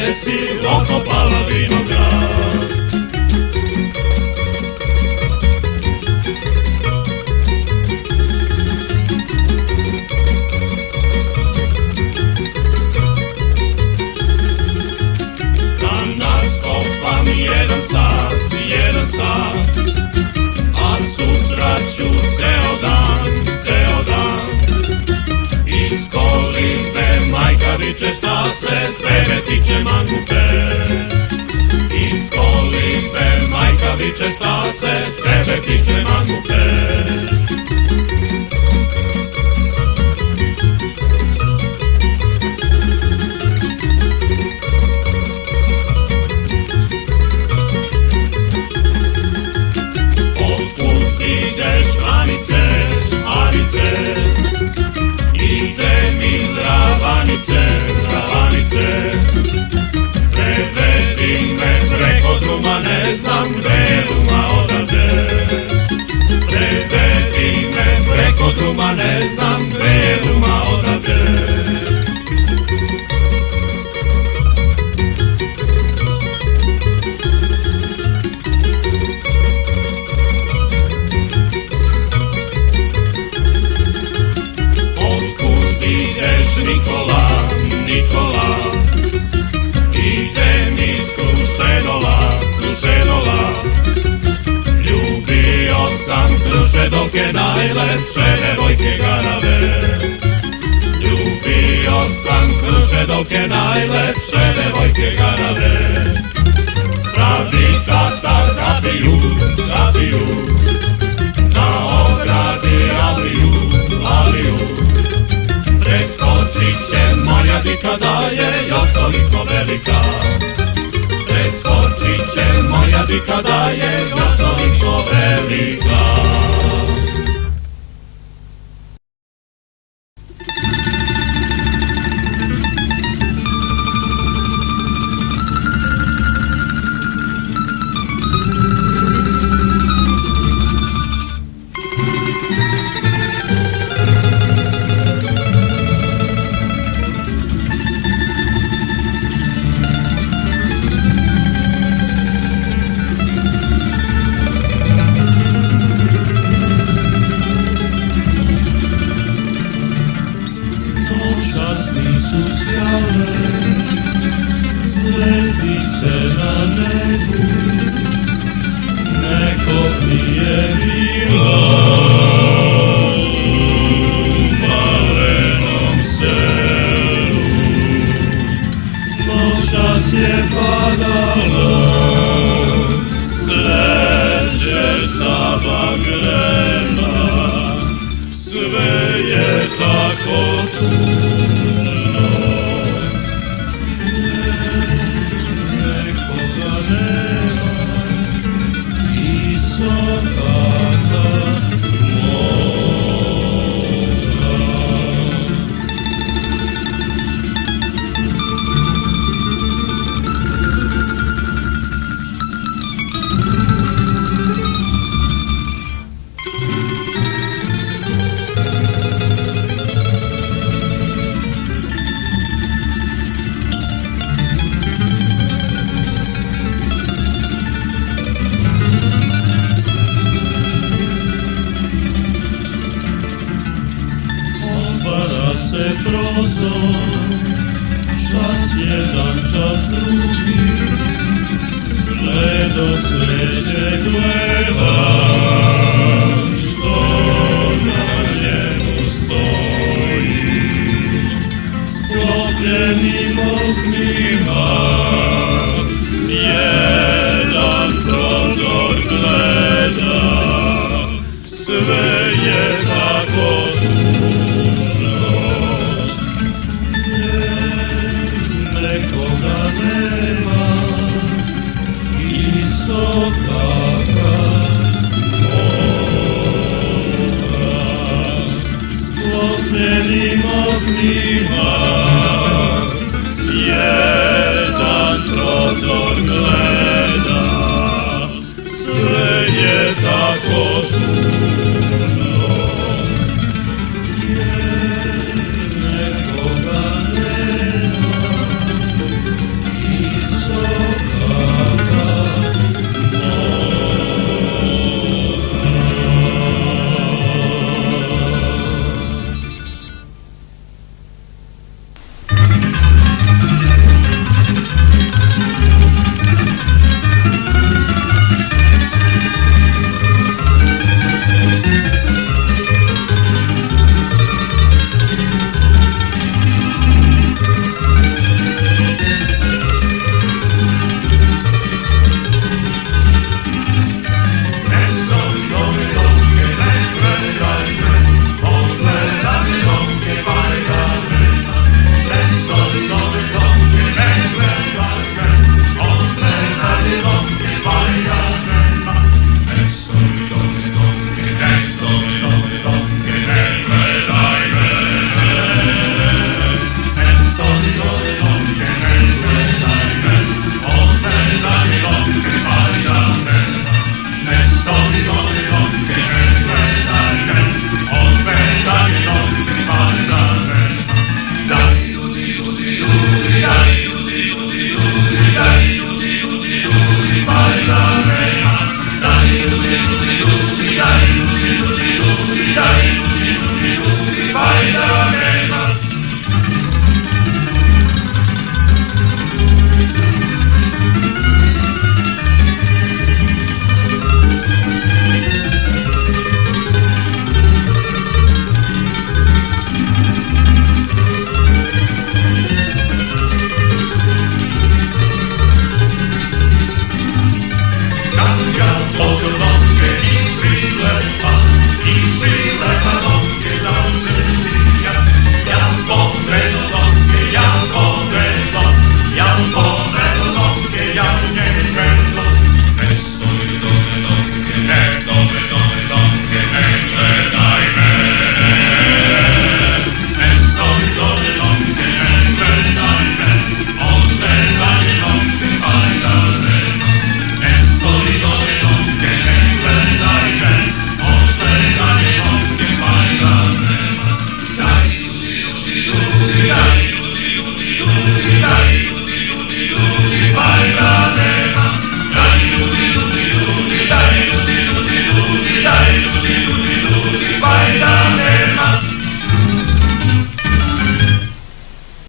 gde si okopala vinograd. Danas kopam jedan sat, a sutra ću ceo dan. Iz kolibe majka viče šta se tebe tiče mangupe. Iz kolibe majka viče šta se tebe tiče mangupe. Prevedi me preko druma, ne znam gde je ruma odavde. Prevedi me preko druma, ne znam gde je ruma odavde. Otkud ideš Nikola, Nikola? Idem iz Krušenola. Ljubio sam Krušedolke, najlepše devojke garave. Ljubio sam Krušedolke, najlepše devojke garave. Pravi tata kapiju, na ogradi aliju. Preskočit će moja dika da je još toliko velika. Preskočit će moja dika da je još toliko velika. Sklopljenim ognima